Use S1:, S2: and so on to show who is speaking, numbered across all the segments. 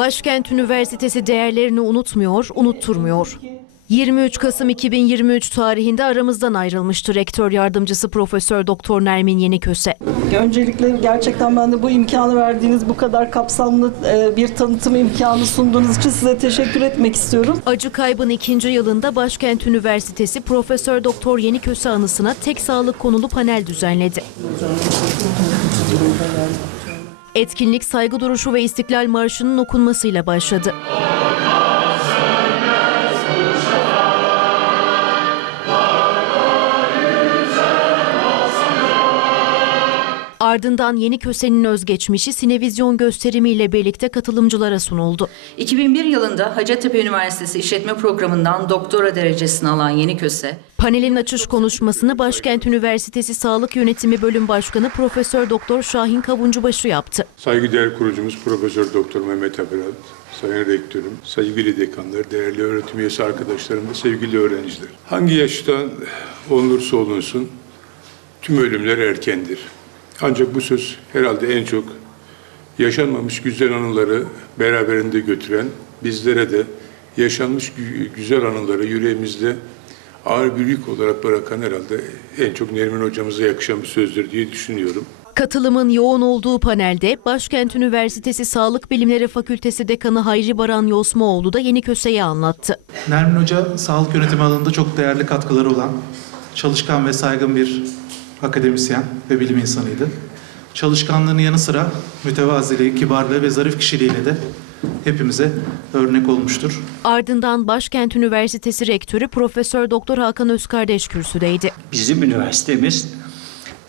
S1: Başkent Üniversitesi değerlerini unutmuyor, unutturmuyor. 23 Kasım 2023 tarihinde aramızdan ayrılmıştı rektör yardımcısı Profesör Doktor Nermin Yeniköse.
S2: Öncelikle gerçekten ben de bu imkanı verdiğiniz bu kadar kapsamlı e, bir tanıtım imkanı sunduğunuz için size teşekkür etmek istiyorum.
S1: Acı kaybın ikinci yılında Başkent Üniversitesi Profesör Doktor Yeniköse anısına tek sağlık konulu panel düzenledi. Etkinlik saygı duruşu ve İstiklal Marşı'nın okunmasıyla başladı. Ardından Yeniköse'nin özgeçmişi sinevizyon gösterimiyle birlikte katılımcılara sunuldu.
S3: 2001 yılında Hacettepe Üniversitesi İşletme Programı'ndan doktora derecesini alan Yeniköse,
S1: Panelin açış konuşmasını Başkent Üniversitesi Sağlık Yönetimi Bölüm Başkanı Profesör Doktor Şahin Kavuncubaşı yaptı.
S4: Saygıdeğer kurucumuz Profesör Doktor Mehmet Aberat, Sayın Rektörüm, sevgili dekanlar, değerli öğretim üyesi arkadaşlarım ve sevgili öğrenciler. Hangi yaştan olursa olunsun tüm ölümler erkendir. Ancak bu söz herhalde en çok yaşanmamış güzel anıları beraberinde götüren bizlere de yaşanmış gü- güzel anıları yüreğimizde ağır bir yük olarak bırakan herhalde en çok Nermin hocamıza yakışan bir sözdür diye düşünüyorum.
S1: Katılımın yoğun olduğu panelde Başkent Üniversitesi Sağlık Bilimleri Fakültesi Dekanı Hayri Baran Yosmaoğlu da Yeniköse'yi anlattı.
S5: Nermin Hoca sağlık yönetimi alanında çok değerli katkıları olan, çalışkan ve saygın bir akademisyen ve bilim insanıydı. Çalışkanlığının yanı sıra mütevaziliği, kibarlığı ve zarif kişiliğiyle de hepimize örnek olmuştur.
S1: Ardından Başkent Üniversitesi Rektörü Profesör Doktor Hakan Özkardeş kürsüdeydi.
S6: Bizim üniversitemiz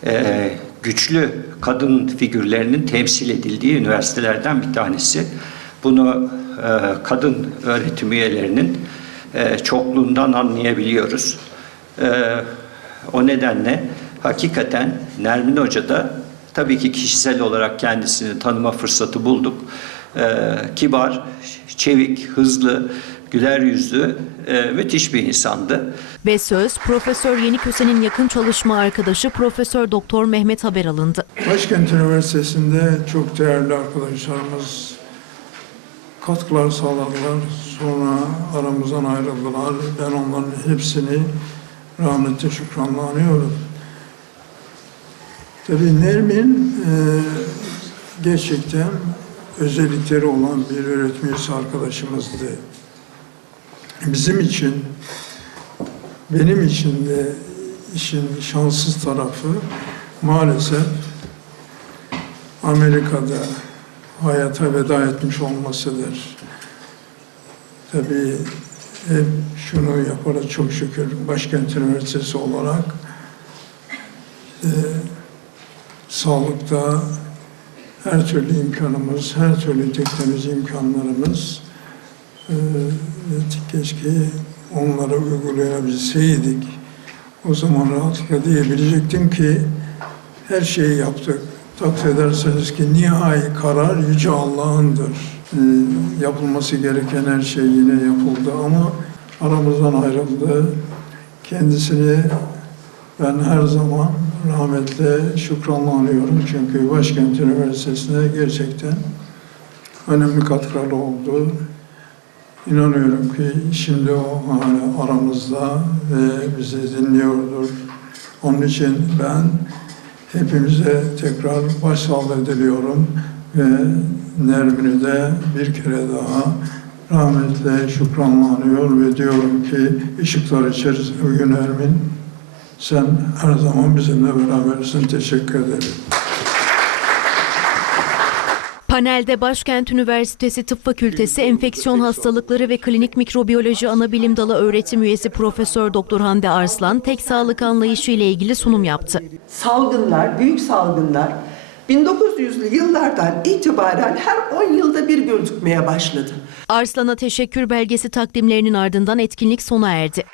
S6: eee, güçlü kadın figürlerinin temsil edildiği üniversitelerden bir tanesi. Bunu eee, kadın öğretim üyelerinin eee, çokluğundan anlayabiliyoruz. Eee, o nedenle hakikaten Nermin Hoca da tabii ki kişisel olarak kendisini tanıma fırsatı bulduk. Eee, kibar, çevik, hızlı, güler yüzlü, eee, müthiş bir insandı.
S1: Ve söz Profesör Yeniköse'nin yakın çalışma arkadaşı Profesör Doktor Mehmet Haber alındı.
S7: Başkent Üniversitesi'nde çok değerli arkadaşlarımız katkılar sağladılar. Sonra aramızdan ayrıldılar. Ben onların hepsini rahmetle şükranla anıyorum. Tabii Nermin e, gerçekten özellikleri olan bir öğretim üyesi arkadaşımızdı. Bizim için, benim için de işin şanssız tarafı maalesef Amerika'da hayata veda etmiş olmasıdır. Tabii hep şunu yaparız çok şükür Başkent Üniversitesi olarak e, sağlıkta her türlü imkanımız, her türlü teknoloji imkanlarımız e, keşke onları uygulayabilseydik. O zaman rahatlıkla diyebilecektim ki her şeyi yaptık. Takdir ederseniz ki nihai karar Yüce Allah'ındır. Ee, yapılması gereken her şey yine yapıldı ama aramızdan ayrıldı. Kendisini ben her zaman rahmetle şükranla anıyorum. Çünkü Başkent Üniversitesi'ne gerçekten önemli katkıları oldu. İnanıyorum ki şimdi o hala aramızda ve bizi dinliyordur. Onun için ben hepimize tekrar başsağlığı diliyorum ve Nermin'i de bir kere daha rahmetle şükranla anıyor ve diyorum ki ışıklar içerisinde bugün Nermin sen her zaman bizimle berabersin. Teşekkür ederim.
S1: Panelde Başkent Üniversitesi Tıp Fakültesi Enfeksiyon Hastalıkları ve Klinik Mikrobiyoloji Anabilim Dalı öğretim üyesi Profesör Doktor Hande Arslan tek sağlık anlayışı ile ilgili sunum yaptı.
S8: salgınlar, büyük salgınlar 1900'lü yıllardan itibaren her 10 yılda bir gözükmeye başladı.
S1: Arslan'a teşekkür belgesi takdimlerinin ardından etkinlik sona erdi.